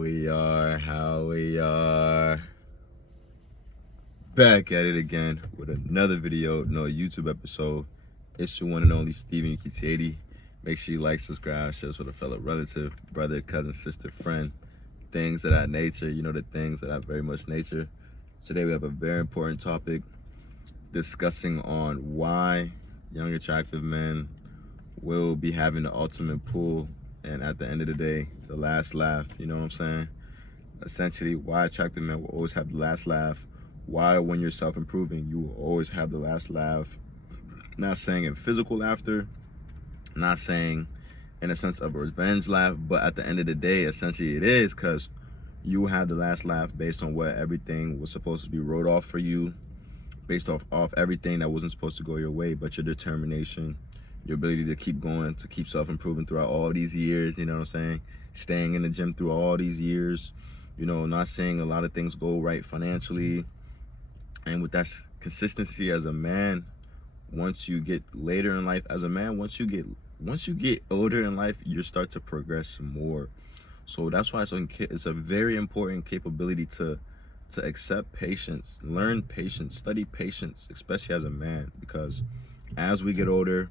How we are. Back at it again with another video, YouTube episode. It's your one and only Steven Kitiedi. Make sure you like, subscribe, share this with a fellow relative, brother, cousin, sister, friend. Things of that nature, the things that I very much nature. Today we have a very important topic discussing on why young attractive men will be having the ultimate pull, and at the end of the day, the last laugh. You know what I'm saying? Essentially, why attractive men will always have the last laugh. Why, when you're self-improving, you will always have the last laugh. Not saying in physical laughter, not saying in a sense of a revenge laugh, but at the end of the day, essentially it is, because you have the last laugh based on what everything was supposed to be wrote off for you, based off everything that wasn't supposed to go your way, but your determination, your ability to keep going, to keep self-improving throughout all these years, you know what I'm saying? Staying in the gym through all these years, not seeing a lot of things go right financially. And with that consistency as a man, once you get later in life as a man, once you get older in life, you start to progress more. So that's why it's a very important capability to accept patience, learn patience, study patience, especially as a man, because as we get older,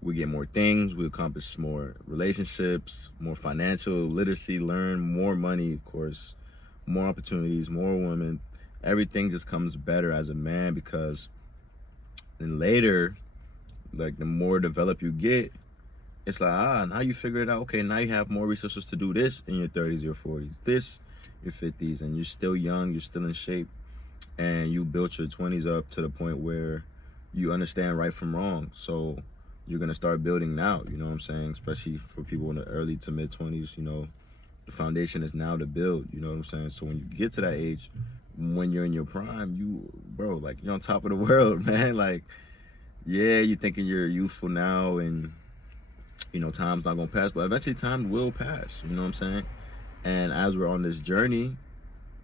we get more things, we accomplish more relationships, more financial literacy, learn more money, of course, more opportunities, more women. Everything just comes better as a man, because then later, like the more developed you get, it's like, now you figure it out. Okay, now you have more resources to do this in your 30s, your 40s, this, your 50s, and you're still young, you're still in shape, and you built your 20s up to the point where you understand right from wrong. So you're gonna start building now, you know what I'm saying? Especially for people in the early to mid 20s, the foundation is now to build, you know what I'm saying? So when you get to that age, when you're in your prime, you're on top of the world, man. Like, yeah, you're thinking you're youthful now, and time's not gonna pass, but eventually time will pass, you know what I'm saying? And as we're on this journey,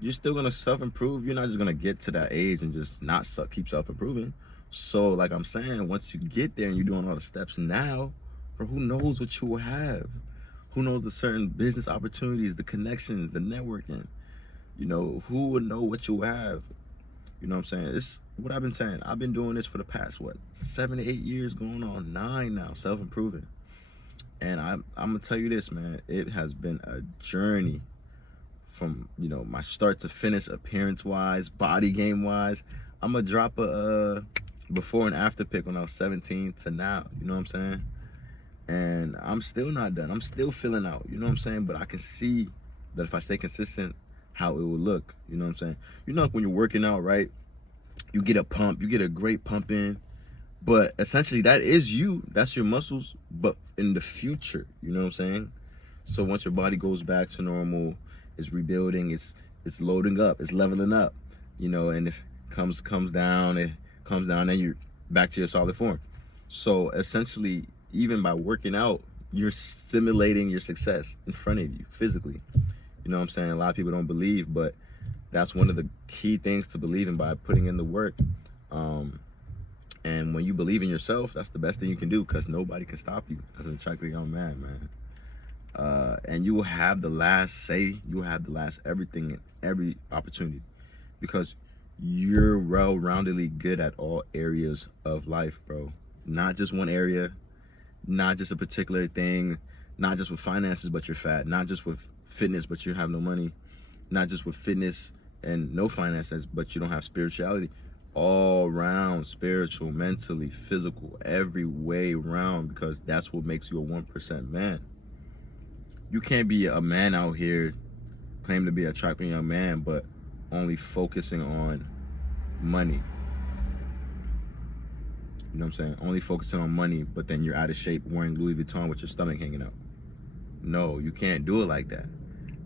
you're still gonna self-improve. You're not just gonna get to that age and just not keep self-improving. So like I'm saying, once you get there and you're doing all the steps now, bro, who knows what you will have? Who knows the certain business opportunities, the connections, the networking? Who would know what you have? You know what I'm saying? It's what I've been saying. I've been doing this for the past, 7 to 8 years, going on 9 now, self-improving. And I'm gonna tell you this, man, it has been a journey from, my start to finish, appearance-wise, body game-wise. I'm gonna drop a before and after pic when I was 17 to now, you know what I'm saying? And I'm still not done. I'm still filling out, you know what I'm saying? But I can see that if I stay consistent, how it will look, you know what I'm saying? Like when you're working out, right? You get a pump, you get a great pump in, but essentially that is you, that's your muscles, but in the future, you know what I'm saying? So once your body goes back to normal, it's rebuilding, it's loading up, it's leveling up, and it comes down, and you're back to your solid form. So essentially, even by working out, you're simulating your success in front of you physically. You know what I'm saying? A lot of people don't believe, but that's one of the key things to believe in, by putting in the work. And when you believe in yourself, that's the best thing you can do, because nobody can stop you as an attractive young man. And you will have the last say, you will have the last everything in every opportunity, because you're well-roundedly good at all areas of life, bro. Not just one area, not just a particular thing, not just with finances, but you're fat, not just with fitness, but you have no money, not just with fitness and no finances, but you don't have spirituality. All round, spiritual, mentally, physical, every way round, because that's what makes you a 1% man. You can't be a man out here claiming to be a attractive young man, but only focusing on money. You know what I'm saying? Only focusing on money, but then you're out of shape wearing Louis Vuitton with your stomach hanging out. No, you can't do it like that.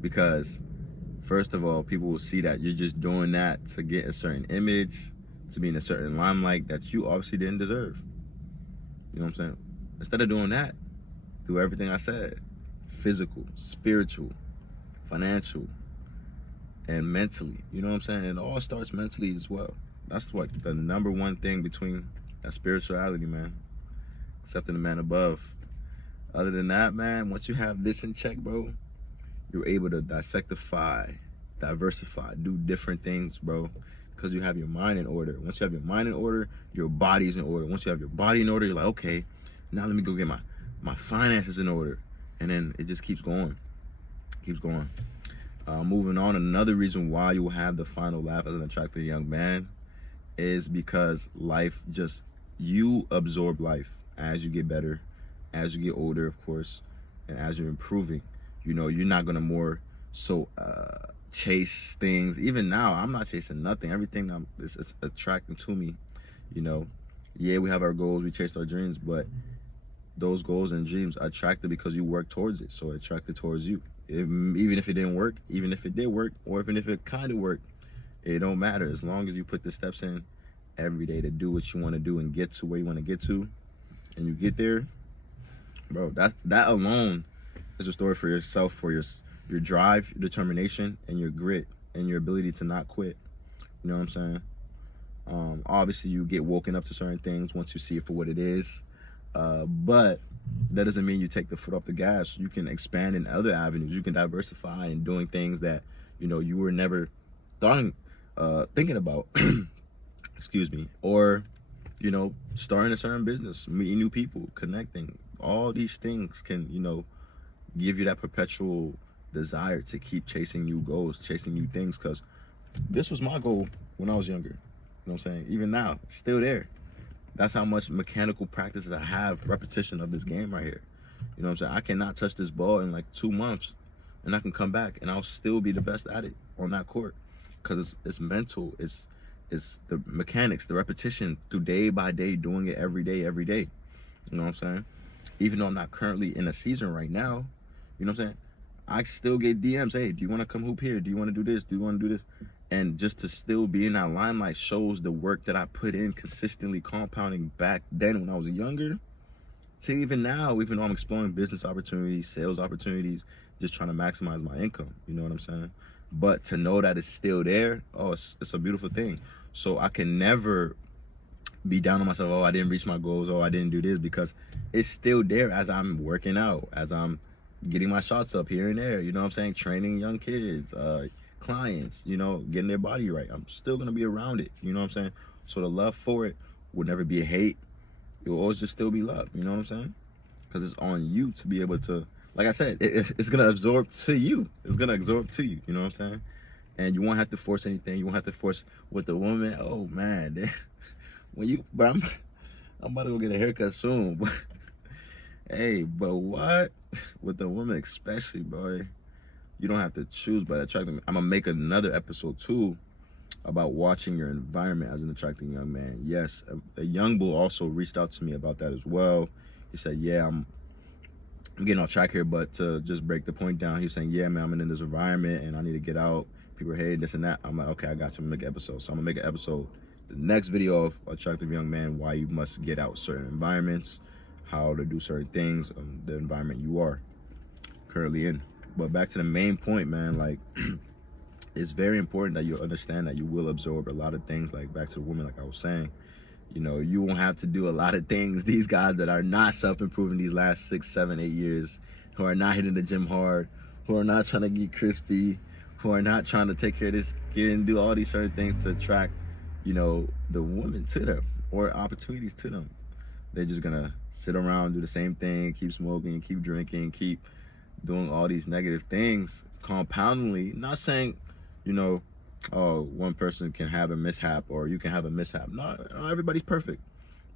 Because first of all, people will see that you're just doing that to get a certain image, to be in a certain limelight that you obviously didn't deserve. You know what I'm saying? Instead of doing that, do everything I said. Physical, spiritual, financial, and mentally. You know what I'm saying? It all starts mentally as well. That's what the number one thing between that spirituality, man. Accepting the man above. Other than that, man, once you have this in check, bro, you're able to diversify, do different things, bro. Because you have your mind in order. Once you have your mind in order, your body's in order. Once you have your body in order, you're like, okay, now let me go get my finances in order. And then it just keeps going. Moving on, another reason why you will have the final laugh as an attractive young man is because you absorb life as you get better, as you get older, of course, and as you're improving. You know, you're not gonna more so chase things. Even now, I'm not chasing nothing. Everything it's attracting to me. You know, yeah, we have our goals, we chase our dreams, but those goals and dreams are attracted because you work towards it. So attracted towards you. Even if it didn't work, even if it did work, or even if it kind of worked, it don't matter. As long as you put the steps in every day to do what you want to do and get to where you want to get to, and you get there, bro, that alone is a story for yourself, for your drive, your determination, and your grit, and your ability to not quit. You know what I'm saying? Obviously, you get woken up to certain things once you see it for what it is, but that doesn't mean you take the foot off the gas. You can expand in other avenues. You can diversify in doing things that, you know, you were never thinking about. Excuse me. Or, you know, starting a certain business, meeting new people, connecting. All these things can, you know, give you that perpetual desire to keep chasing new goals, chasing new things. Because this was my goal when I was younger. You know what I'm saying? Even now, it's still there. That's how much mechanical practice I have, repetition of this game right here. You know what I'm saying? I cannot touch this ball in like 2 months, and I can come back and I'll still be the best at it on that court. Because it's mental, it's the mechanics, the repetition through day by day, doing it every day. You know what I'm saying? Even though I'm not currently in a season right now, you know what I'm saying? I still get DMs, hey, do you want to come hoop here? Do you want to do this? Do you want to do this? And just to still be in that limelight shows the work that I put in, consistently compounding back then when I was younger to even now, even though I'm exploring business opportunities, sales opportunities, just trying to maximize my income. You know what I'm saying? But to know that it's still there, oh, it's a beautiful thing. So I can never be down on myself, oh, I didn't reach my goals, oh, I didn't do this, because it's still there as I'm working out, as I'm getting my shots up here and there, you know what I'm saying? Training young kids, clients, you know, getting their body right. I'm still going to be around it, you know what I'm saying? So the love for it would never be a hate. It will always just still be love, you know what I'm saying? Because it's on you to be able to, like I said, it's going to absorb to you. It's going to absorb to you, you know what I'm saying? And you won't have to force anything. You won't have to force with the woman. Oh, man. But I'm about to go get a haircut soon. But hey, but what? With the woman especially, bro, you don't have to choose but attracting. I'm going to make another episode, too, about watching your environment as an attracting young man. Yes, a young bull also reached out to me about that as well. He said, yeah, I'm getting off track here, but to just break the point down, he's saying, yeah, man, I'm in this environment and I need to get out. People are hating this and that. I'm like, okay, I got you. I'm going to make an episode. So I'm going to make an episode, the next video of attractive young man, why you must get out certain environments, how to do certain things, the environment you are currently in. But back to the main point, man, like, it's very important that you understand that you will absorb a lot of things. Like back to the woman, like I was saying, you know, you won't have to do a lot of things. These guys that are not self-improving these last 6, 7, 8 years, who are not hitting the gym hard, who are not trying to get crispy, who are not trying to take care of this skin, do all these certain things to attract, you know, the woman to them or opportunities to them. They're just gonna sit around, do the same thing, keep smoking, keep drinking, keep doing all these negative things compoundingly. Not saying, you know, oh, one person can have a mishap or you can have a mishap. Not everybody's perfect,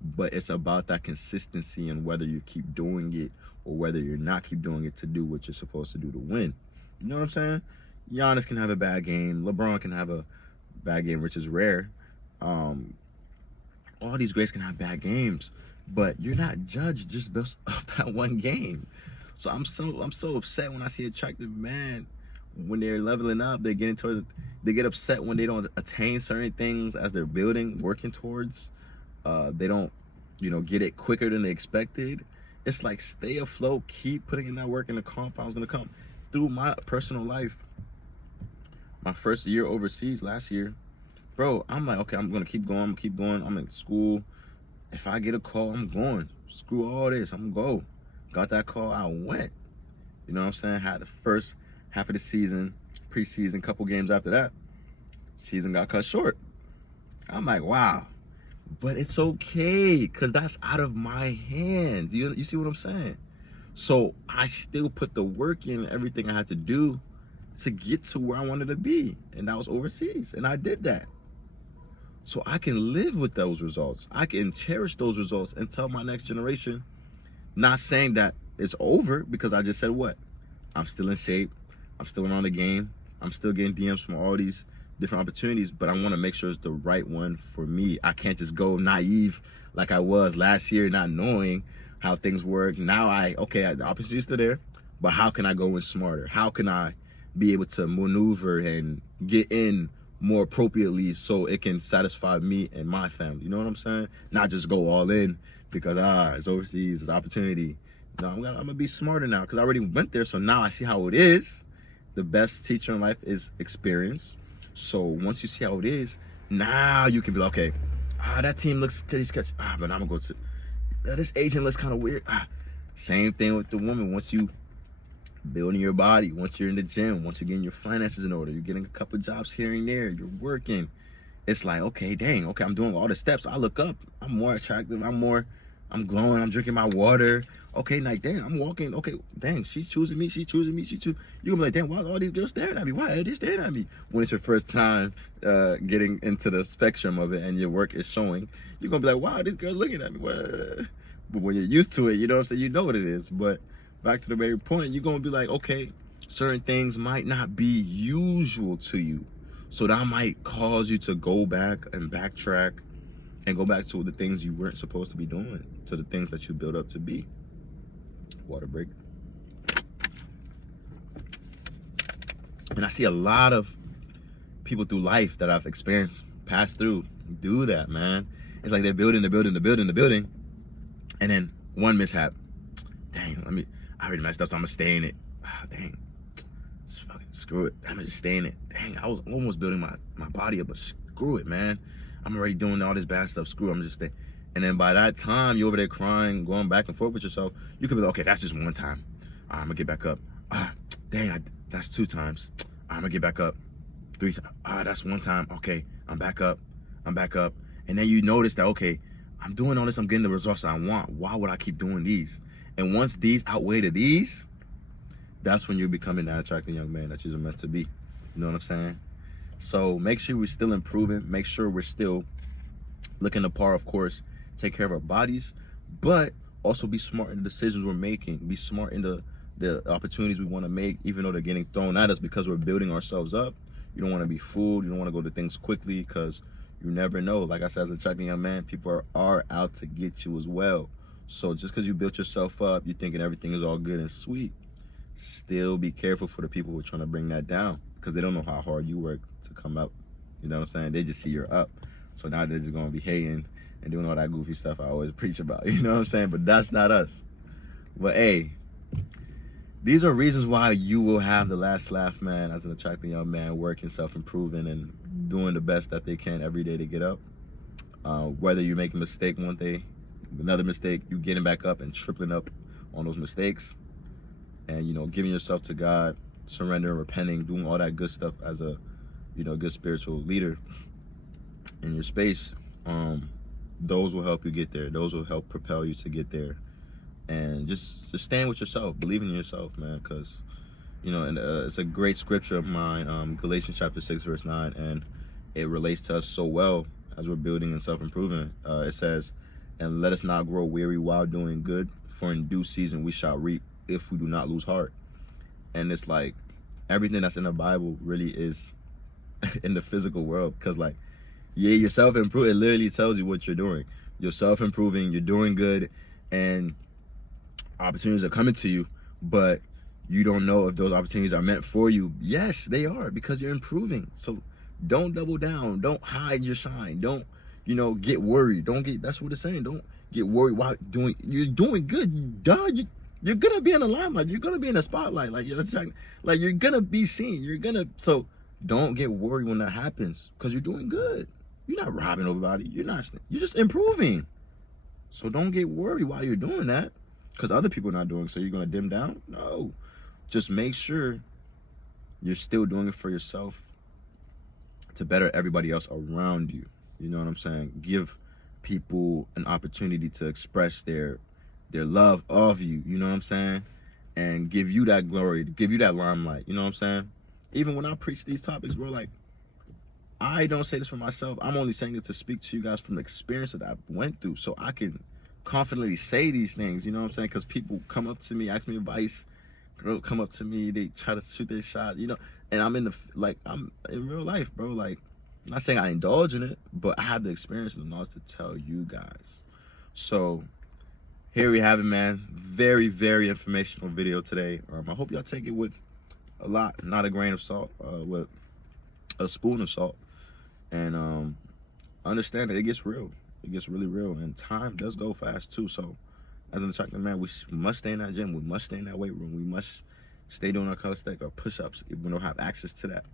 but it's about that consistency and whether you keep doing it or whether you're not keep doing it to do what you're supposed to do to win. You know what I'm saying? Giannis can have a bad game. LeBron can have a bad game, which is rare. All these greats can have bad games, but you're not judged just based off that one game. So I'm so upset when I see attractive man, when they're leveling up, they get upset when they don't attain certain things as they're building, working towards. They don't, you know, get it quicker than they expected. It's like, stay afloat, keep putting in that work, and the compound's gonna come. Through my personal life, my first year overseas last year, bro, I'm like, okay, I'm gonna keep going. I'm in school. If I get a call, I'm going. Screw all this, I'm gonna go. Got that call, I went. You know what I'm saying? Had half of the season, preseason, couple games after that, season got cut short. I'm like, wow. But it's okay, because that's out of my hands. You see what I'm saying? So I still put the work in, everything I had to do to get to where I wanted to be. And that was overseas. And I did that. So I can live with those results. I can cherish those results and tell my next generation, not saying that it's over, because I just said what? I'm still in shape. I'm still around the game. I'm still getting DMs from all these different opportunities, but I want to make sure it's the right one for me. I can't just go naive like I was last year, not knowing how things work. Now the opportunity's still there, but how can I go in smarter? How can I be able to maneuver and get in more appropriately so it can satisfy me and my family? You know what I'm saying? Not just go all in because it's overseas, it's opportunity. No, I'm gonna be smarter now, because I already went there, so now I see how it is. The best teacher in life is experience. So once you see how it is, now you can be like, okay, that team looks pretty sketchy. But I'm gonna go to this agent looks kind of weird. Same thing with the woman. Once you building your body, once you're in the gym, once you're getting your finances in order, you're getting a couple jobs here and there, you're working. It's like, okay, dang, okay, I'm doing all the steps. I look up, I'm more attractive, I'm glowing, I'm drinking my water. Okay, like, damn, I'm walking. Okay, dang, she's choosing me. You're gonna be like, damn, why are all these girls staring at me? Why are they staring at me? When it's your first time getting into the spectrum of it and your work is showing, you're gonna be like, wow, this girl's looking at me. What? But when you're used to it, you know what I'm saying? You know what it is. But back to the very point, you're gonna be like, okay, certain things might not be usual to you. So that might cause you to go back and backtrack and go back to the things you weren't supposed to be doing, to the things that you built up to be. Water break. And I see a lot of people through life that I've experienced, passed through, do that, man. It's like they're building, and then one mishap. Dang, I already messed up, so I'm gonna stay in it. Dang, screw it. I'm gonna just stay in it. Dang, I was almost building my body up, but screw it, man. I'm already doing all this bad stuff. Screw it, I'm just staying. And then by that time, you're over there crying, going back and forth with yourself. You could be like, okay, that's just one time. I'm gonna get back up. Dang, that's 2 times. I'm gonna get back up. 3 times. That's 1 time. Okay, I'm back up. And then you notice that, okay, I'm doing all this, I'm getting the results I want. Why would I keep doing these? And once these outweigh these, that's when you're becoming that attractive young man that you're meant to be. You know what I'm saying? So make sure we're still improving. Make sure we're still looking the par, of course. Take care of our bodies, but also be smart in the decisions we're making. Be smart in the opportunities we want to make, even though they're getting thrown at us, because we're building ourselves up. You don't want to be fooled. You don't want to go to things quickly, because you never know. Like I said, as a attractive young man, people are out to get you as well. So just because you built yourself up, you're thinking everything is all good and sweet. Still be careful for the people who are trying to bring that down, because they don't know how hard you work to come up. You know what I'm saying? They just see you're up. So now they're just going to be hating and doing all that goofy stuff I always preach about. You know what I'm saying? But that's not us. But hey, these are reasons why you will have the last laugh, man, as an attractive young man, working, self-improving, and doing the best that they can every day to get up. Whether you make a mistake one day, another mistake, you getting back up and tripling up on those mistakes, and, you know, giving yourself to God, surrendering, repenting, doing all that good stuff as a, you know, good spiritual leader in your space. Those will help you get there. Those will help propel you to get there. And just stand with yourself, believing in yourself, man, because, you know, and it's a great scripture of mine, Galatians chapter 6, verse 9, and it relates to us so well as we're building and self-improving. It says, and let us not grow weary while doing good, for in due season we shall reap if we do not lose heart. And it's like, everything that's in the Bible really is in the physical world, because, like, yeah, you're self-improving. It literally tells you what you're doing. You're self-improving, you're doing good, and opportunities are coming to you, but you don't know if those opportunities are meant for you. Yes, they are, because you're improving. So don't double down. Don't hide your shine. Don't, you know, get worried. That's what it's saying. Don't get worried while you're doing good. Duh, you're gonna be in the limelight. You're gonna be in the spotlight. Like, you're gonna be seen. So don't get worried when that happens, because you're doing good. You're not robbing nobody. You're just improving. So don't get worried while you're doing that, because other people are not doing, so you're going to dim down? No. Just make sure you're still doing it for yourself to better everybody else around you. You know what I'm saying? Give people an opportunity to express their love of you, you know what I'm saying? And give you that glory, give you that limelight, you know what I'm saying? Even when I preach these topics, bro, like, I don't say this for myself. I'm only saying it to speak to you guys from the experience that I went through, so I can confidently say these things, you know what I'm saying? Because people come up to me, ask me advice, girl come up to me, they try to shoot their shot, you know, and I'm in real life, bro. Like, I'm not saying I indulge in it, but I have the experience and the knowledge to tell you guys. So here we have it, man. Very, very informational video today. I hope y'all take it with a lot, not a grain of salt, with a spoon of salt, and understand that it gets real. It gets really real, and time does go fast too. So as an attractive man, we must stay in that gym. We must stay in that weight room. We must stay doing our calisthenics or push-ups if we don't have access to that.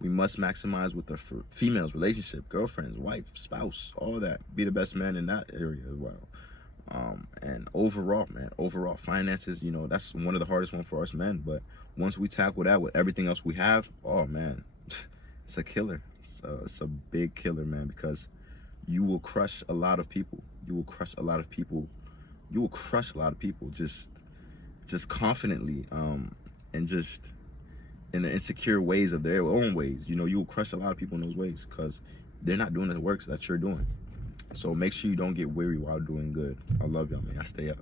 We must maximize with the females, relationship, girlfriends, wife, spouse, all that. Be the best man in that area as well. And overall, man, finances, you know, that's one of the hardest ones for us men. But once we tackle that with everything else we have, oh man, it's a killer. It's a big killer, man, because you will crush a lot of people. You will crush a lot of people. You will crush a lot of people just confidently, and just in the insecure ways of their own ways. You know, you will crush a lot of people in those ways because they're not doing the work that you're doing. So make sure you don't get weary while doing good. I love y'all, man. I stay up.